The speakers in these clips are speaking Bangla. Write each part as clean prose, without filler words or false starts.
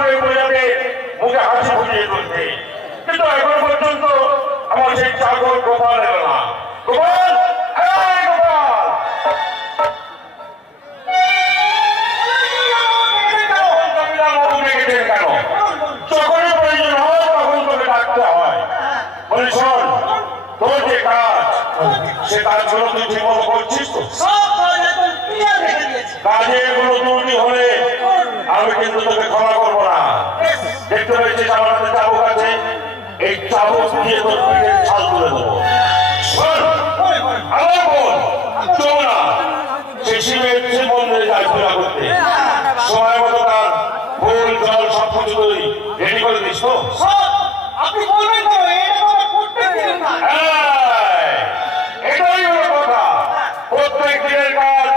করে বোঝাতে মুখে হাসি ফুটিয়ে তুলতে, কিন্তু এখন পর্যন্ত আমার সেই চাকর গোপাল এলো না। গোপাল, গোপাল, কেন? যখনই প্রয়োজন হয় তখন তোকে ডাকতে হয়। বলি শোন, তোর যে কাজ সে কাজগুলো তুই ঠিক মতো করছিস তো? কাজে কোনো ত্রুটি হলে আমি কিন্তু তোকে ক্ষমা করবো না। দেখতে পেয়েছিস আমার হাতে চাবুক আছে, এই চাবুক দিয়ে তোর পিঠের ছাল তুলে দেবো। আমার বোন যমুনা সে শিবের মন্দিরে যায় পূজা করতে, সময় মতো তার ফুল জল সবকিছু তুই রেডি করে দিস তো? আপনি বলবেন তো, এটাই হলো কথা। প্রত্যেক দিনের কাজ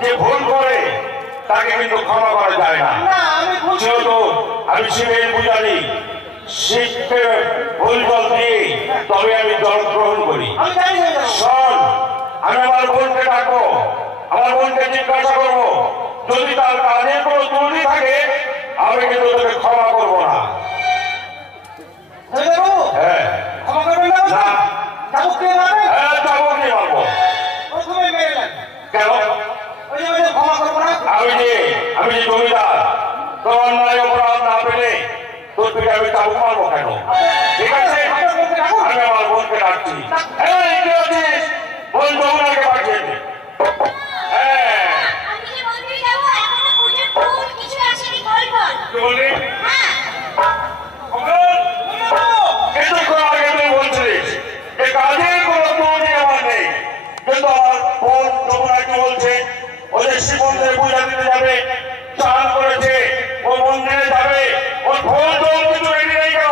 যে ভুল করে তাকে কিন্তু ক্ষমা করা যায় না। যেহেতু আমি শিবের পূজারি, শিবকে ফুল জল দিয়ে তবে আমি জল গ্রহণ করি। শোন, আমি আমার বোনকে ডাকবো, আমার বোনকে জিজ্ঞাসা করবো, যদি তার কাজে কোনো ত্রুটি থাকে আমি কিন্তু তোকে ক্ষমা করবো না। হ্যাঁ, আমি যে জমিদার, তোর অন্যায় অপরাধ না পেলে তোর থেকে আমি চাবুক মারবো কেন? ঠিক আছে, আমি আমার বোনকে ডাকছি। বোন যমুনাকে পাঠিয়ে দে। শিব মন্দিরে পূজা দিতে যাবে, চান করেছে, ও মন্দিরে যাবে, ওর ফল জল কিছু রেডি নেই কেন?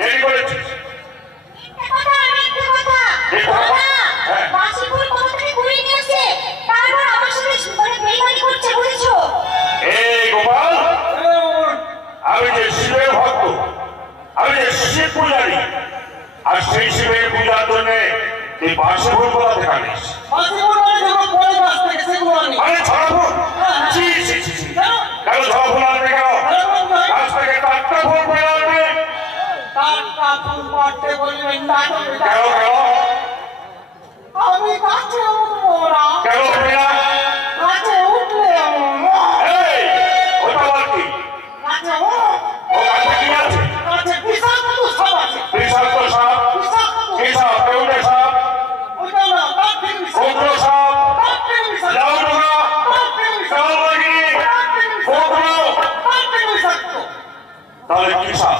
রেডি করেছিস? গোপাল, আমি যে শিবের ভক্ত, আমি যে শিব পূজারী, আর সেই শিবের পূজার জন্য এই বাসি ফুল কোথা থেকে আনিস? আরে ঝরা ফুল? কেন ঝরা ফুল আনবে? কেন গাছ থেকে টাটকা ফুল পেয়ে আনবে? কেন কেন আমি কাছে উঠবো না। কেন উঠবি না? কাছে উঠলে ওটা আবার কি? ও গাছে কি আছে? কাছে বিষাক্ত সাপ আছে। বিষাক্ত সাপ? কি সাপ? কেউটে সাপ? উগ্র সাপ? লাউডুগা? কালবাগি? উগ্র? তাহলে কি সাপ?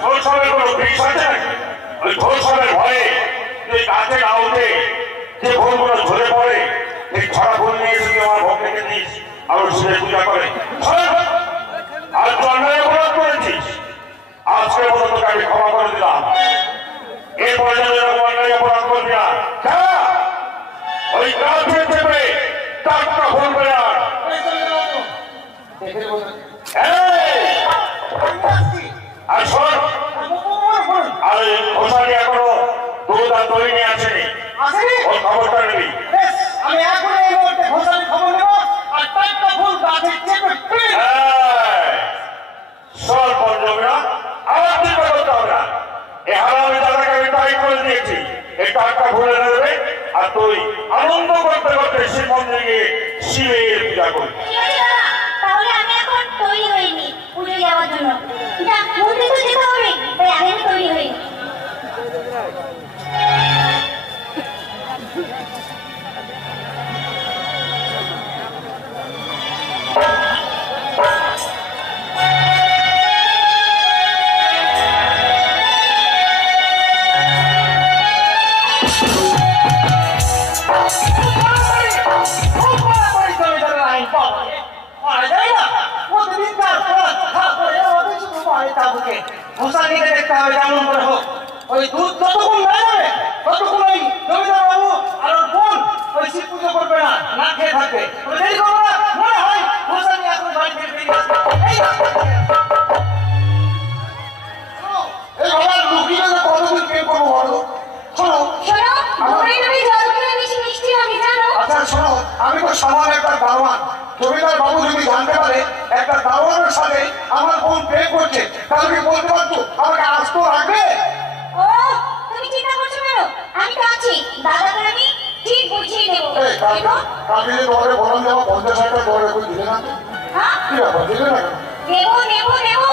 ঢোল সাপের কোনো বিষ আছে নাকি? ওই ঢোল সাপের ভয়ে তুই গাছে না উঠে যে ফুলগুলো ঝরে পড়ে, এই ছড়া ফুল নিয়ে এসে আমার ভক্তকে দিস, আমার শিবের পূজা করে। আর জন্মের অপরাধ করেছিস, আজকের মতো তোকে আমি ক্ষমা করে দিলাম। এরপরে যেন অন্যায় অপরাধ করবি না। ওই গাছে চেপে টাটকা ফুল পেয়ে আন। আর শোন, আরে ঘোষালি এখনো দুধ আর দই নিয়ে আসেনি, ওর খবরটা নিবি। আমি এখন এই মুহূর্তে ঘোষালি খবর নেব, আর টাটকা ফুল গাছে চেপে শোন পঞ্চমীরা, আমার চিন্তা করতে হবে না। এই হারামি দাদাকে আমি তারিখ করে দিয়েছি, এই টাটকা ফুল এনে দেবে, আর তুই আনন্দ করতে করতে শিব মন্দিরে গিয়ে শিবের পূজা করবি। তাহলে আমি এখন তৈরি হইনি পুজো যাওয়ার জন্য। মন্দিরে তো যেতে হবে, তাই আমি তৈরি হইনি। ঘোষালিকে দেখতে হবে যেমন করে হোক, ওই দুধ যতক্ষণ না যাবে ততক্ষণ ওই জমিদার বাবু আর ওর বোন ওই শিব পুজো করবে না, না খেয়ে থাকবে। দেরি করবো না, মনে হয় ঘোষালি এখন বাড়ি থেকে বেরিয়ে আসবে। এই বাবা লুকিয়ে কতদিন প্রেম করবো? সামান্য একটা দারোয়ান। জমিদার বাবু যদি জানতে পারে একটা দারোয়ানের সাথে আমার বোন প্রেম করছে, তাহলে কি বলতে পারতো আমাকে আস্ত রাখবে? ও তুমি চিন্তা করছো কেন? আমি তো আছি, দাদাকে আমি ঠিক বুঝিয়ে দেবো। কালকে যে তোমাকে বললাম যে আমার 50,000 টাকা তোমাকে একটু দিলে না? হ্যাঁ কি ব্যাপার, দিলে না কেন? দেবো দেবো দেবো,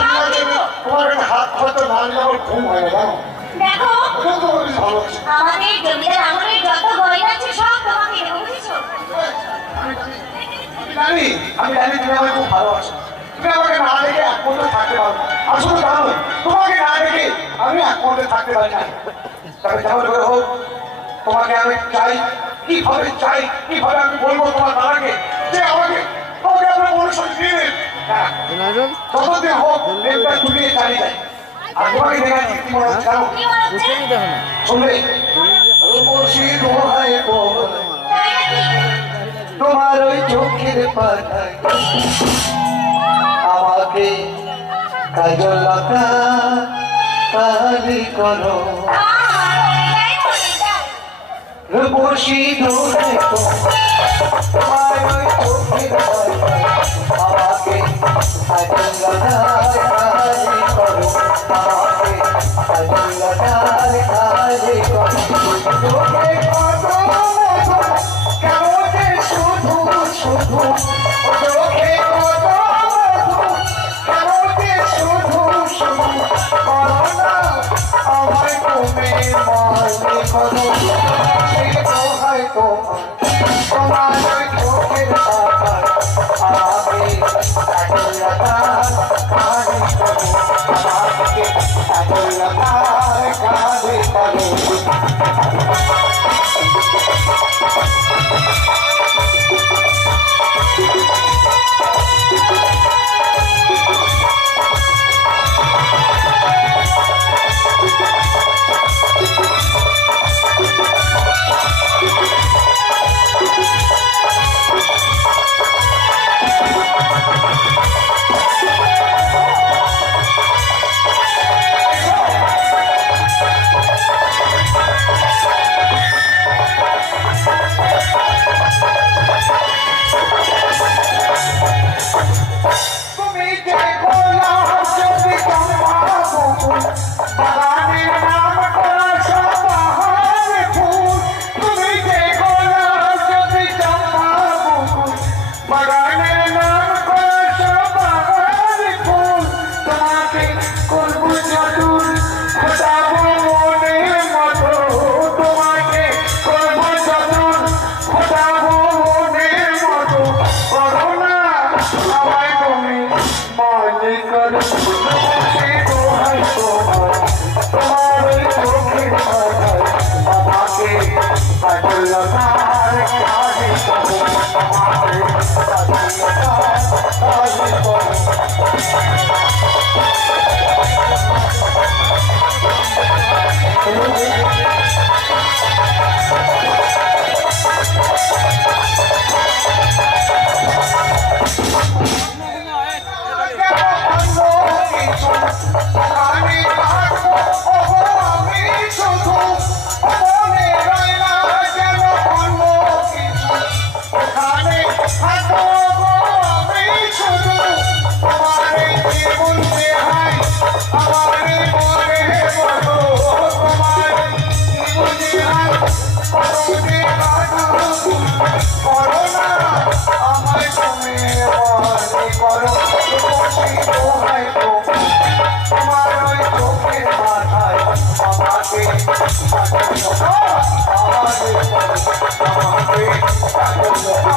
সব দেবো। তোমার একটা হাত খরচা না নিলে আমার ঘুম হয় না, জানো? দেখো এটাও তোমার বেশ ভালো হচ্ছে। আমাদের জমিদার আঙুলের যত গয়না আছে সব তোমাকে দেবো, বুঝেছো? আমি জানি তুমি আমাকে খুব ভালোবাসো। তুমি আমাকে না দেখে এক মুহূর্তে থাকতে পারো না। আসলে জানো, তোমাকে না দেখে আমি এক মুহূর্তে থাকতে পারি না। তবে যেমন করে হোক, তোমাকে আমি চাই। কিভাবে আমি বলবো তোমার দাদাকে যে আমাকে আপনার মনুষ্যকে দিয়ে দিন। যতদিন হোক দেবটা ছুটিয়ে চালিয়ে যায়। আর তোমাকে দেখাচ্ছি কি মনে হচ্ছে জানো? কি মনে হচ্ছে? শুনলে রূপসী দোহায় তোমার, তাই নাকি? তোমার ওই চোখের পাতায় আমাকে কাজল লতা কালি করো। রূপসী দোহায় তোমার ওই চোখের পাতায় আমাকে কাজল লতা কালি করো। আমাকে কাজল লতা কালি করো। চোখে কত মধু, কেন যে শুধু শুধু চোখে কত মধু, কেন যে শুধু শুধু করো না আমায় তুমি মাঝে করো। সে দোহায় তোমার ওই চোখের পাতায় আমাকে কাজল লতা কালি করো। আমাকে কাজল লতা কালি করো। তুমি দেখো না যদি বাগানের নাম করা সবাহার ফুল। তুমি দেখো না যদি বাগানের নাম করা সবাহার ফুল। তোমাকে করবো যতুর ফোটাবো মনের মতো। তোমাকে করবো যতুর ফোটাবো মনের মতো। করো না আমায় তুমি মাঝে করো। সে দোহাই তোমার, তোমার ওই চোখের পাতায় আমাকে কাজল লতার কালি করো। আমাকে কাজল লতার কালি করো। আমি থাকবো আমি শুধু মনে রইলা যেন অন্য কিছু। ওখানে থাকবো আমি শুধু তোমার জীবন দেহাই আমার মনে বলো। তোমার জীবন দেহাই করো না আমায় তুমি মনে করো। রূপসী দোহাই তোমার ওই চোখের মাথায় আমাকে কাজল লতা কালি করো। আমাকে কাজল লতা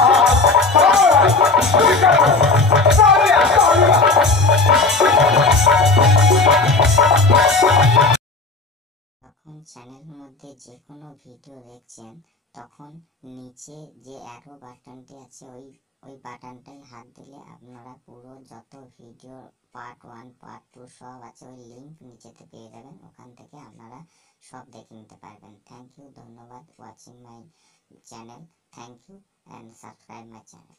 যখন চ্যানেলের মধ্যে যে কোনো ভিডিও দেখছেন তখন নিচে যে অ্যারো বাটনটি আছে ওই বাটনটায় হাত দিলে আপনারা পুরো যত ভিডিও পার্ট 1 পার্ট 2 সব আছে ওই লিঙ্ক নিচেতে পেয়ে যাবেন। ওখান থেকে আপনারা সব দেখে নিতে পারবেন। থ্যাংক ইউ, ধন্যবাদ watching my channel. Thank you and subscribe my channel.